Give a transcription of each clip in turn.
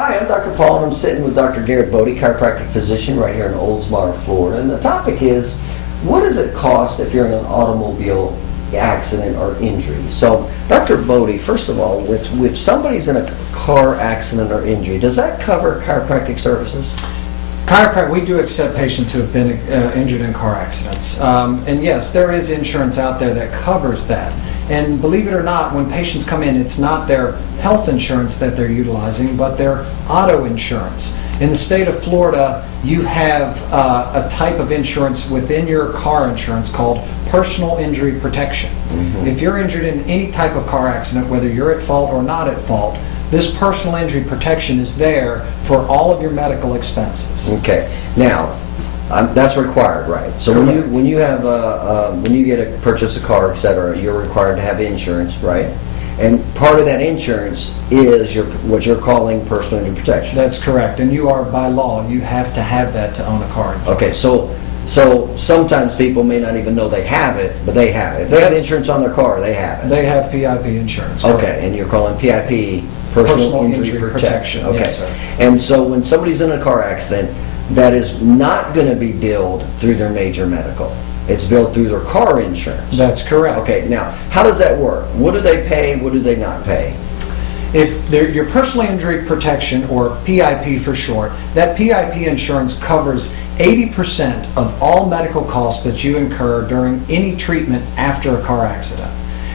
Hi, I'm Dr. Paul, and I'm sitting with Dr. Garrett Bode, chiropractic physician right here in Oldsmar, Florida. And the topic is, what does it cost if you're in an automobile accident or injury? So, Dr. Bode, first of all, if somebody's in a car accident or injury, does that cover chiropractic services? We do accept patients who have been injured in car accidents. And yes, there is insurance out there that covers that. And believe it or not, when patients come in, it's not their health insurance that they're utilizing, but their auto insurance. In the state of Florida, you have a type of insurance within your car insurance called personal injury protection. Mm-hmm. If you're injured in any type of car accident, whether you're at fault or not at fault, this personal injury protection is there for all of your medical expenses. Okay. Now, that's required, right? So Correct. when you purchase a car, etc., you're required to have insurance, right? And part of that insurance is what you're calling personal injury protection. That's correct, and you are, by law, you have to have that to own a car. Okay, so sometimes people may not even know they have it, but they have it. If they have insurance on their car, they have it. They have PIP insurance. Okay, correct. and you're calling PIP personal injury protection. Okay, yes, sir. And so when somebody's in a car accident, that is not going to be billed through their major medical. It's billed through their car insurance. That's correct. Okay, now, how does that work? What do they pay? What do they not pay? If your personal injury protection, or PIP for short, that PIP insurance covers 80% of all medical costs that you incur during any treatment after a car accident.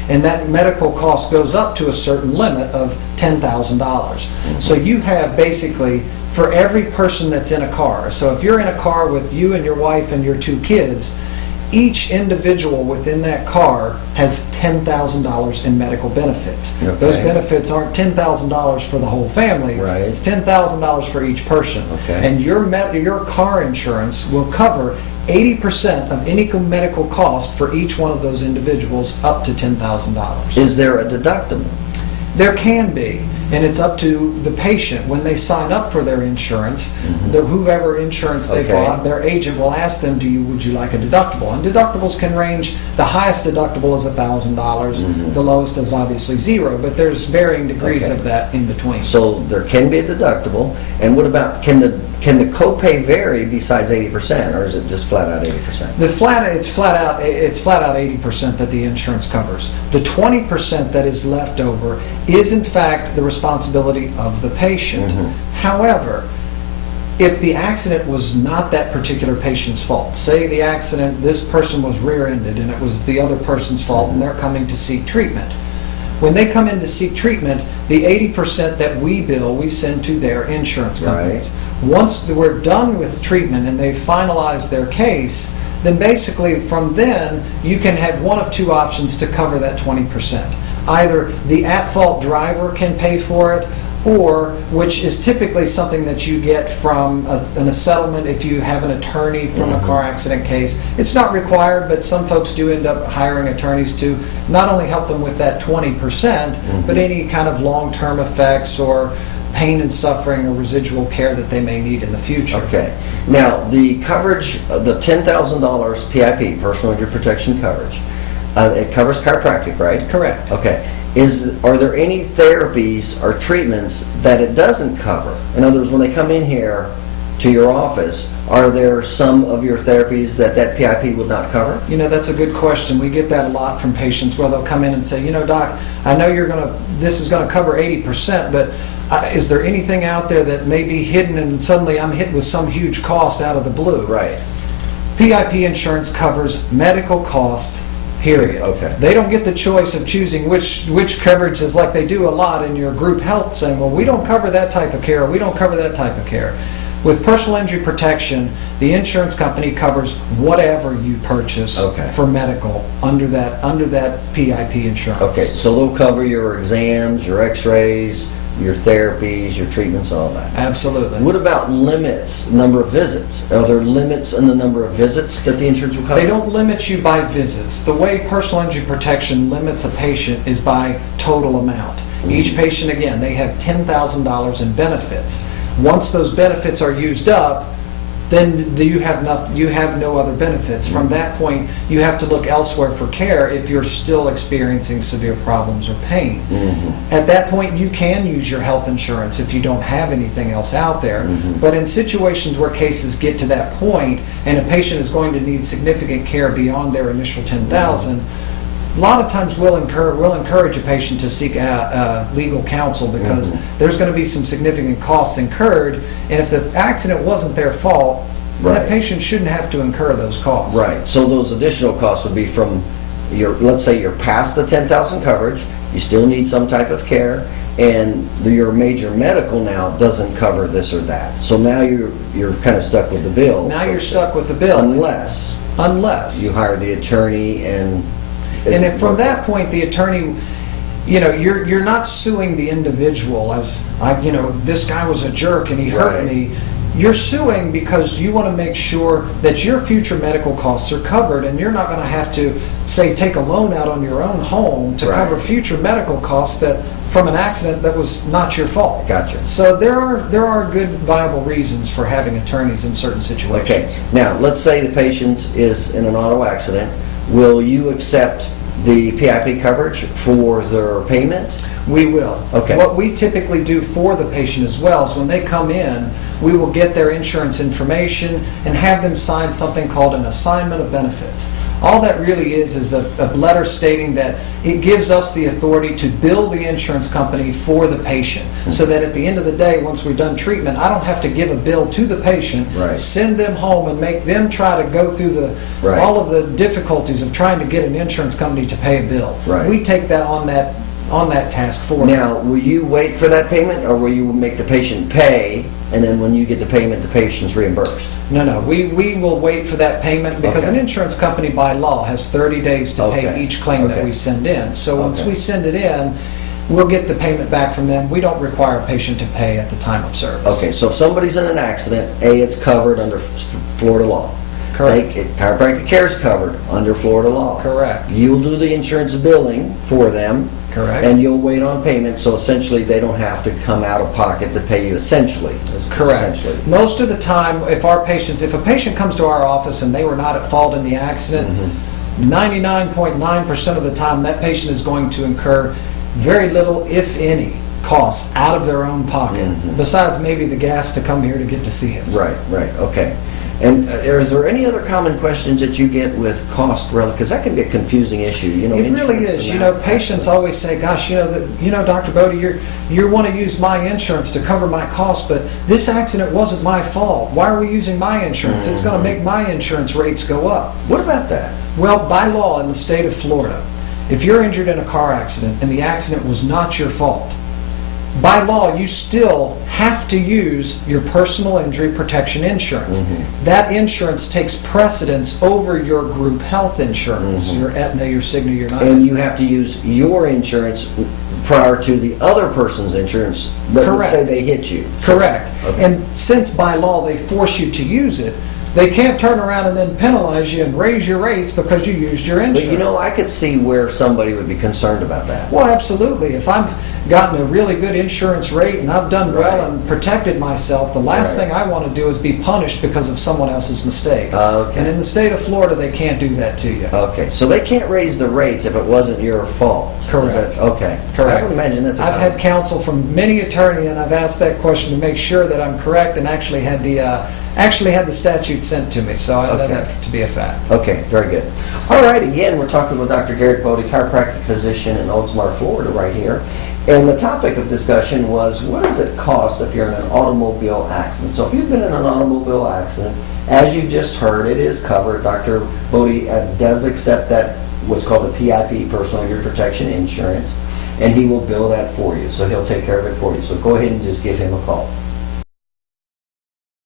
And that medical cost goes up to a certain limit of $10,000. So you have basically, for every person that's in a car, so if you're in a car with you and your wife and your 2 kids, each individual within that car has $10,000 in medical benefits. Okay. Those benefits aren't $10,000 for the whole family. Right. It's $10,000 for each person. Okay. And your car insurance will cover 80% of any medical cost for each one of those individuals up to $10,000. Is there a deductible? There can be, and it's up to the patient. When they sign up for their insurance, whoever insurance they bought, their agent will ask them, would you like a deductible? And deductibles can range, the highest deductible is $1,000, the lowest is obviously $0, but there's varying degrees of that in between. So there can be a deductible, and what about, can the copay vary besides 80%, or is it just flat out 80%? It's flat out 80% that the insurance covers. The 20% that is left over is in fact the responsibility of the patient. However, if the accident was not that particular patient's fault, say the accident, this person was rear-ended and it was the other person's fault and they're coming to seek treatment. When they come in to seek treatment, the 80% that we bill, we send to their insurance companies. Right. Once we're done with treatment and they've finalized their case, then basically from then you can have one of 2 options to cover that 20%. Either the at-fault driver can pay for it, or, which is typically something that you get from a settlement if you have an attorney from a car accident case. It's not required, but some folks do end up hiring attorneys to not only help them with that 20%, but any kind of long-term effects or pain and suffering or residual care that they may need in the future. Okay. Now, the coverage, the $10,000 PIP, personal injury protection coverage, it covers chiropractic, right? Correct. Okay. Are there any therapies or treatments that it doesn't cover? In other words, when they come in here to your office, are there some of your therapies that PIP would not cover? That's a good question. We get that a lot from patients where they'll come in and say, Doc, I know this is going to cover 80%, but is there anything out there that may be hidden and suddenly I'm hit with some huge cost out of the blue? Right. PIP insurance covers medical costs, period. Okay. They don't get the choice of choosing which coverage is, like they do a lot in your group health, saying, well, we don't cover that type of care, or we don't cover that type of care. With personal injury protection, the insurance company covers whatever you purchase for medical under that PIP insurance. Okay, so they'll cover your exams, your x-rays, your therapies, your treatments, all that. Absolutely. What about limits, number of visits? Are there limits in the number of visits that the insurance will cover? They don't limit you by visits. The way personal injury protection limits a patient is by total amount. Each patient, again, they have $10,000 in benefits. Once those benefits are used up, then you have no other benefits. From that point, you have to look elsewhere for care if you're still experiencing severe problems or pain. At that point, you can use your health insurance if you don't have anything else out there. But in situations where cases get to that point and a patient is going to need significant care beyond their initial $10,000, a lot of times we'll encourage a patient to seek legal counsel because there's going to be some significant costs incurred, and if the accident wasn't their fault, that patient shouldn't have to incur those costs. Right. So those additional costs would be from let's say you're past the 10,000 coverage, you still need some type of care, and your major medical now doesn't cover this or that. So now you're kind of stuck with the bill. Now you're stuck with the bill. Unless you hire the attorney and if from that point the attorney, you're not suing the individual as this guy was a jerk and he hurt me. You're suing because you want to make sure that your future medical costs are covered, and you're not going to have to, say, take a loan out on your own home to cover future medical costs from an accident that was not your fault. Gotcha. So there are good, viable reasons for having attorneys in certain situations. Okay. Now, let's say the patient is in an auto accident. Will you accept the PIP coverage for their payment? We will. Okay. What we typically do for the patient as well is when they come in, we will get their insurance information and have them sign something called an assignment of benefits. All that really is a letter stating that it gives us the authority to bill the insurance company for the patient, so that at the end of the day, once we're done treatment, I don't have to give a bill to the patient, send them home and make them try to go through all of the difficulties of trying to get an insurance company to pay a bill. We take that on that task for them. Now, will you wait for that payment, or will you make the patient pay, and then when you get the payment, the patient's reimbursed? No. We will wait for that payment because an insurance company by law has 30 days to pay each claim that we send in. So once we send it in, we'll get the payment back from them. We don't require a patient to pay at the time of service. Okay, so if somebody's in an accident, it's covered under Florida law. Correct. Chiropractic care is covered under Florida law. Correct. You'll do the insurance billing for them. Correct. And you'll wait on payment, so essentially they don't have to come out of pocket to pay you, essentially. Correct. Most of the time, if a patient comes to our office and they were not at fault in the accident, 99.9% of the time that patient is going to incur very little, if any, costs out of their own pocket, besides maybe the gas to come here to get to see us. Right, okay. And is there any other common questions that you get with cost? Because that can be a confusing issue. It really is. Patients always say, "Gosh, Dr. Bode, you want to use my insurance to cover my costs, but this accident wasn't my fault. Why are we using my insurance? It's going to make my insurance rates go up." What about that? Well, by law in the state of Florida, if you're injured in a car accident and the accident was not your fault, by law, you still have to use your personal injury protection insurance. That insurance takes precedence over your group health insurance, your Aetna, your Cigna, your United. And you have to use your insurance prior to the other person's insurance. But let's say they hit you. Correct. And since by law they force you to use it, they can't turn around and then penalize you and raise your rates because you used your insurance. But I could see where somebody would be concerned about that. Well, absolutely. If I've gotten a really good insurance rate and I've done well and protected myself, the last thing I want to do is be punished because of someone else's mistake. And in the state of Florida, they can't do that to you. Okay, so they can't raise the rates if it wasn't your fault. Correct. Okay. Correct. I would imagine that's I've had counsel from many attorneys, and I've asked that question to make sure that I'm correct, and actually had the statute sent to me, so I know that to be a fact. Okay, very good. All right, again, we're talking with Dr. Garrett Bode, chiropractic physician in Oldsmar, Florida, right here. And the topic of discussion was, what does it cost if you're in an automobile accident? So if you've been in an automobile accident, as you just heard, it is covered. Dr. Bode does accept that, what's called a PIP, personal injury protection insurance, and he will bill that for you. So he'll take care of it for you. So go ahead and just give him a call.